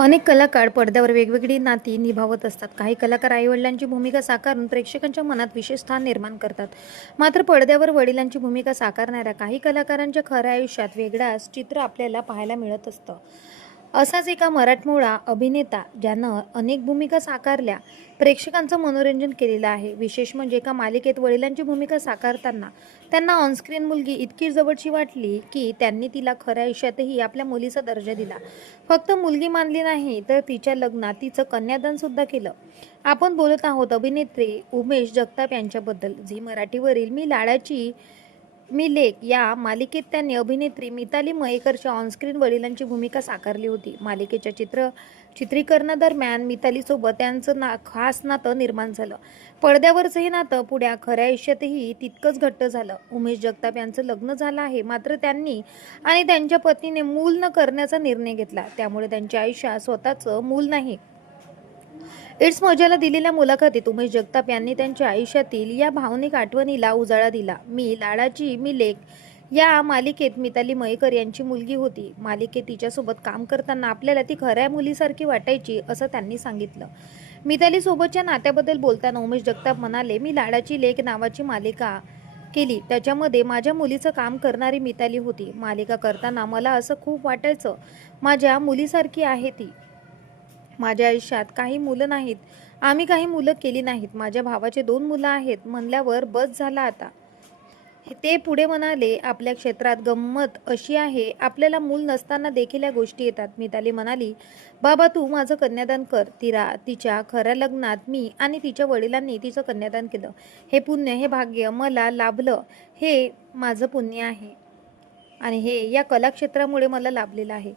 अनेक कलाकार पडद्यावर वेगवेगळी नाती निभावत असतात. काही कलाकार आईवडिलांची भूमिका साकारून प्रेक्षकांच्या मनात विशेष स्थान निर्माण करतात. मात्र पडद्यावर वडिलांची भूमिका साकारणाऱ्या काही कलाकारांच्या खऱ्या आयुष्यात वेगळाच चित्र आपल्याला पाहायला मिळत असतं. असाच एका मराठमोळा अभिनेता ज्यानं अनेक भूमिका साकारल्या, प्रेक्षकांचं मनोरंजन केलेलं आहे. विशेष म्हणजे एका मालिकेत वडिलांची भूमिका साकारताना त्यांना ऑनस्क्रीन मुलगी इतकी जवळची वाटली की त्यांनी तिला खऱ्या आयुष्यातही आपल्या मुलीचा दर्जा दिला. फक्त मुलगी मानली नाही तर तिच्या लग्नात तिचं कन्यादान सुद्धा केलं. आपण बोलत आहोत अभिनेत्री उमेश जगताप यांच्याबद्दल. झी मराठीवरील मी लेक या मालिकेत त्यांनी अभिनेत्री मिताली मयेकरच्या ऑनस्क्रीन वडिलांची भूमिका साकारली होती. मालिकेच्या चित्रीकरणादरम्यान मितालीसोबत त्यांचं खास नातं निर्माण झालं. पडद्यावरचं हे नातं पुढे खऱ्या आयुष्यातही तितकंच घट्ट झालं. उमेश जगताप यांचं लग्न झालं आहे, मात्र त्यांनी आणि त्यांच्या पत्नीने मूल न करण्याचा निर्णय घेतला. त्यामुळे त्यांच्या आयुष्यात स्वतःचं मूल नाही. इट्स मजाला दिलेल्या मुलाखतीत उमेश जगताप यांनी त्यांच्या आयुष्यातील या भावनिक आठवणीला उजाळा दिला. मी लेक या मालिकेत मिताली मयेकर यांची मुलगी होती. मालिकेत तिच्यासोबत काम करताना आपल्याला ती खऱ्या मुलीसारखी वाटायची, असं त्यांनी सांगितलं. मिताली सोबतच्या नात्याबद्दल बोलताना उमेश जगताप म्हणाले, मी लाडाची लेक नावाची मालिका केली. त्याच्यामध्ये माझ्या मुलीचं काम करणारी मिताली होती. मालिका करताना मला असं खूप वाटायचं, माझ्या मुलीसारखी आहे ती. माझ्या आयुष्यात काही मुलं नाहीत, आम्ही काही मुलं केली नाहीत. माझ्या भावाचे 2 मुलं आहेत म्हणल्यावर बस झाला आता. ते पुढे म्हणाले, आपल्या क्षेत्रात गंमत अशी आहे, आपल्याला मूल नसताना देखील या गोष्टी येतात. मिताली म्हणाली, बाबा तू माझं कन्यादान कर. तिच्या खऱ्या लग्नात मी आणि तिच्या वडिलांनी तिचं कन्यादान केलं. हे पुण्य, हे भाग्य मला लाभलं. हे माझं पुण्य आहे आणि हे या कलाक्षेत्रामुळे मला लाभलेलं आहे.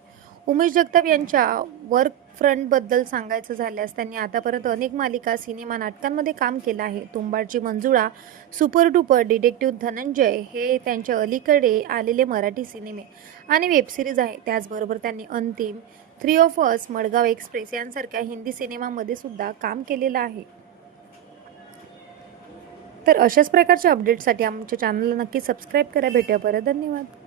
उमेश जगताप यांच्या वर्क फ्रंटबद्दल सांगायचं झाल्यास त्यांनी आतापर्यंत अनेक मालिका, सिनेमा, नाटकांमध्ये काम केलं आहे. तुंबाडची मंजुळा, सुपर डुपर, डिटेक्टिव्ह धनंजय हे त्यांच्या अलीकडे आलेले मराठी सिनेमे आणि वेबसिरीज आहे. त्याचबरोबर त्यांनी अंतिम, 3 ऑफ अस, मडगाव एक्सप्रेस यांसारख्या हिंदी सिनेमामध्ये सुद्धा काम केलेलं आहे. तर अशाच प्रकारच्या अपडेट्ससाठी आमच्या चॅनलला नक्की सबस्क्राईब करा. भेटूया परत. धन्यवाद.